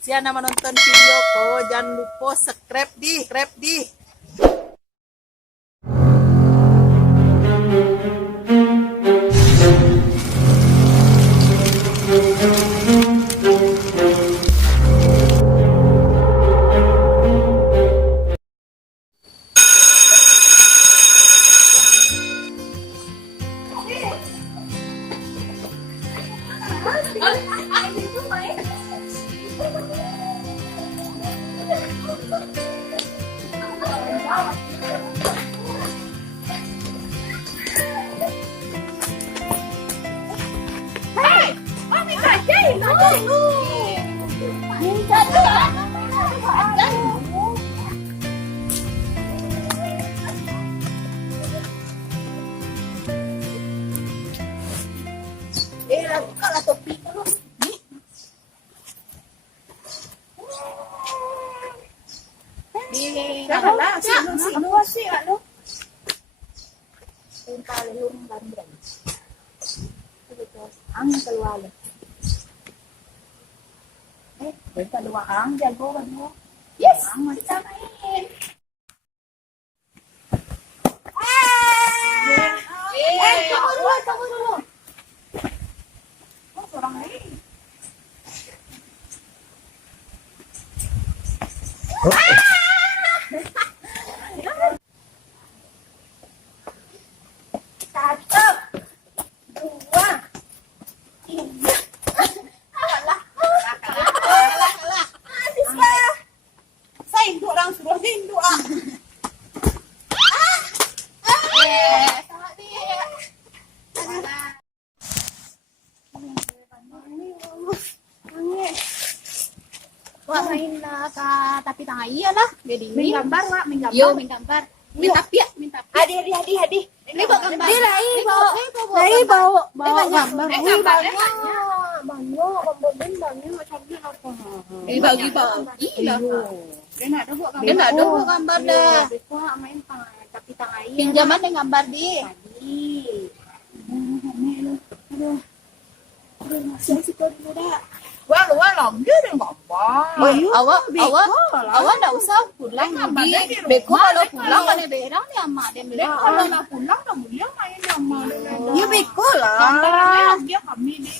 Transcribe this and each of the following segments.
Siapa menonton videoku, jangan lupa subscribe di. Ang keluar. Kita dua ang jago kan mo. Yes. Ang macam main. Tunggu dulu. Oh, seorang lain. Satu, dua, tiga. Kalah. Habis lah. Saya induk orang suruh dia induk ah. Wak main tapi tangan iya lah. Jadi Main gambar, Wak, main gambar. Yo, main gambar. Main tapi ya, main tapi. Hadi. Ini bawa gambar. Bawa gambar. Gambarnya Banyak macamnya apa? ini bagi bawa. Iya. Dia nak ada buat gambar. Dia nak ada buat gambar dah. Beku main tapi tangan iya. Pinjaman yang gambar di. Masih dulu dah. Wah, dia ada gambar. Awak nggak usah pulang di. Beko kalau pulang mana berang ni amak dia Dia bilang. kalau nak pulang, kamu dia main sama Ya beku lah. Gambarnya dia kami di.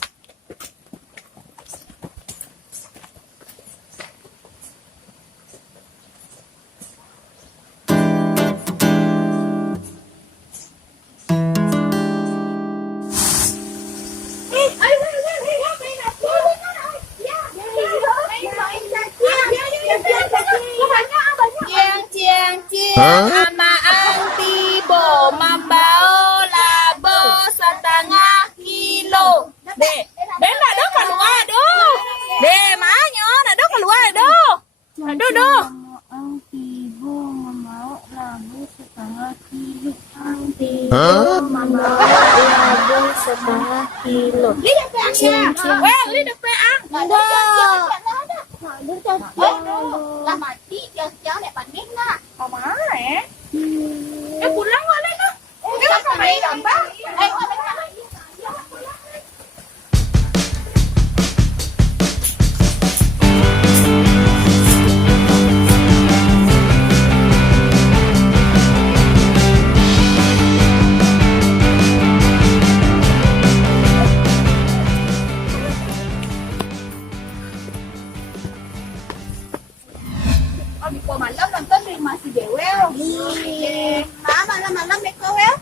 Ama anti bo mambao labo setengah kilo. Dek nak dah keluar doh. Dek, maknya nak dah keluar doh. Aduh. Ibu mau labu setengah kilo. Labo setengah kilo. Weh, ini depan ang. Lah mati jauh nek panik nak. Mana pulang wala na. Dia kan main gambar. Malam nonton di masih dewel. Malam Eko wel.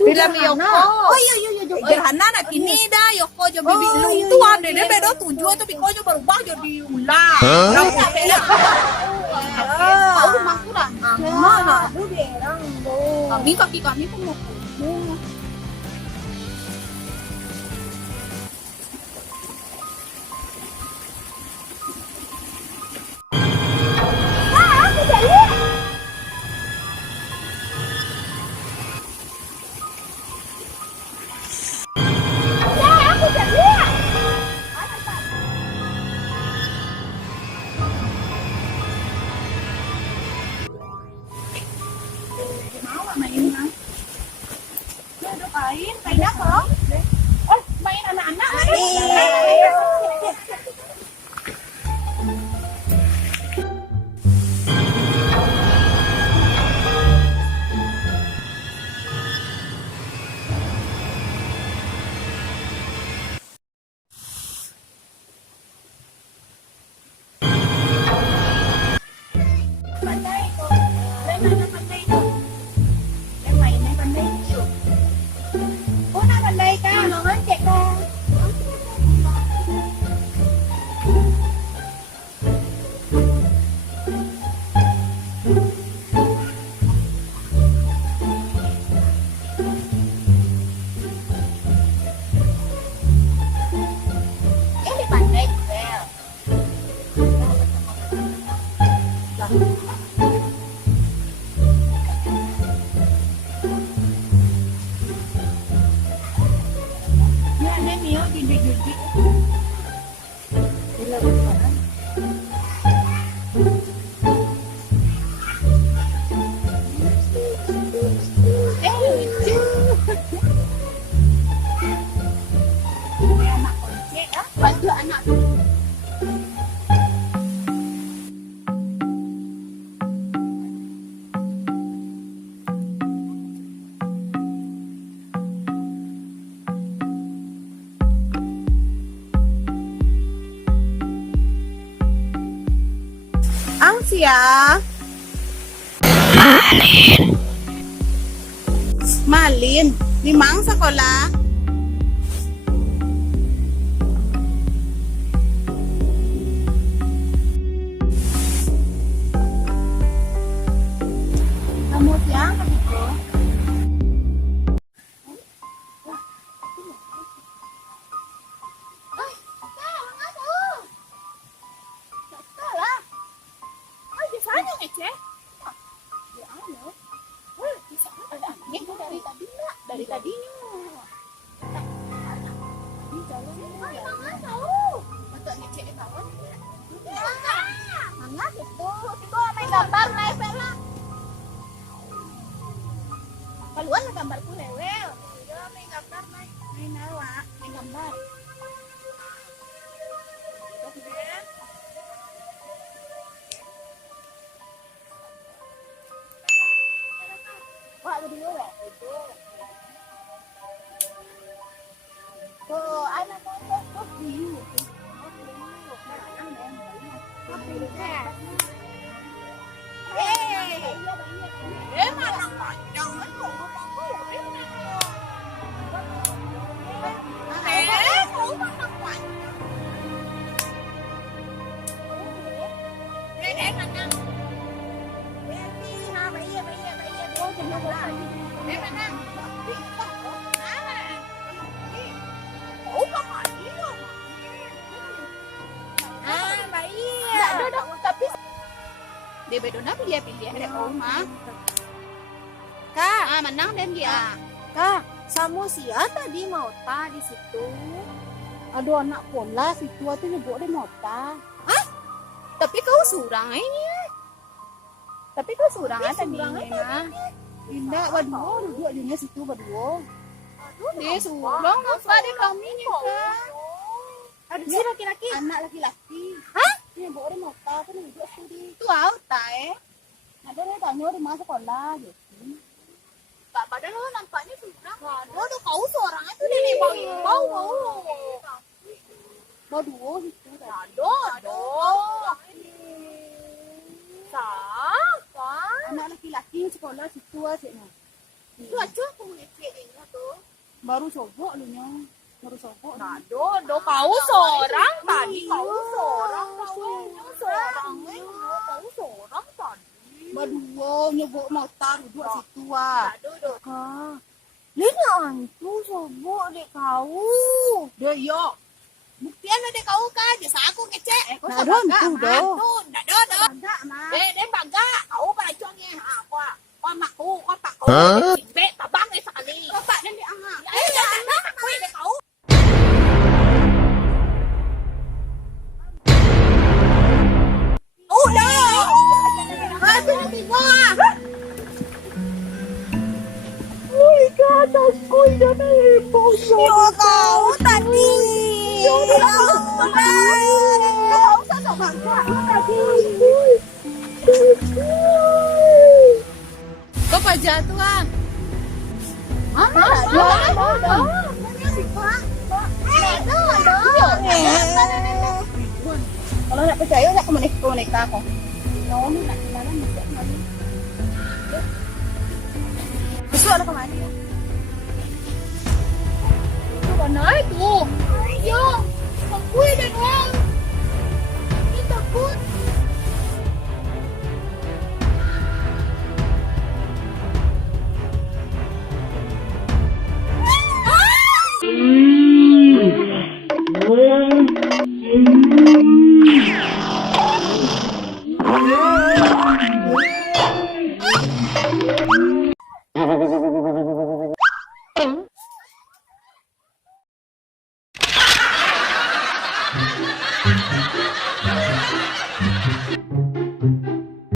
Film Yoko. Oh iya. Gerhana nak kini dah Yoko jo bibi lu itu ada dia bedo 7 itu biko jo berubah jadi ular. Tahu rumahku lah. Mana ada berang bu. Kaki kami pun mau. Main apa? Main anak-anak. siya? Malin. Limang sekolah. Kamu siang begitu? Dari tadinya. Hangat itu. Coba main gambar naik pela. Keluar lah gambarku lewel. Ya main gambar naik. Main nawa, main gambar. Wah, video ya. Tuh, anak mau view. Mana panjang itu? Dia bedona pilih ada oma. Kak, Menang dan dia. Kak, sama siapa tadi mau di situ? Aduh anak pola situ tuh nyebut dia mota. Hah? Tapi kau surang ini. Tapi kau surang tadi mah. Indah berdua duduk di situ berdua. Dia surang apa dia kami ni kan? Aduh, si laki-laki. Anak laki-laki. Hah? Dia bawa dia mota tu duduk sini. Tu au tai. Ada dia tanya dia masuk sekolah gitu. Tak padahal nampaknya surang. Aduh kau seorang itu dia bau. Berdua situ. Aduh. Siapa? Anak laki-laki sekolah situ aja nah. Itu aja aku ngecek tu. Baru sobok lu nya. Baru sobok. Do kau seorang tadi, kau seorang tadi. Berdua nyebut motor duduk situ ah. Kak, lihat antu sobok dek kau. Deh yo. Buktian ada kau kan, jasa aku ngecek. Nah, tu do. Bangga mah. Đến bangga, kau pada cuangnya. Qua mặt cô, Bệ tabang ni sekali. Kau tak dan dia angah. Kuih dek kau. Udah. Hati nanti gua. Ui, kak, aku dah heboh. Yo kau tadi. Yo kau sana bangga tadi. Kau pajak tu ah. Kalau nak percaya nak boneka kau. Kau ni nak jalan macam mana? Besok ada kemana? Tu mana tu? Yo, kau dah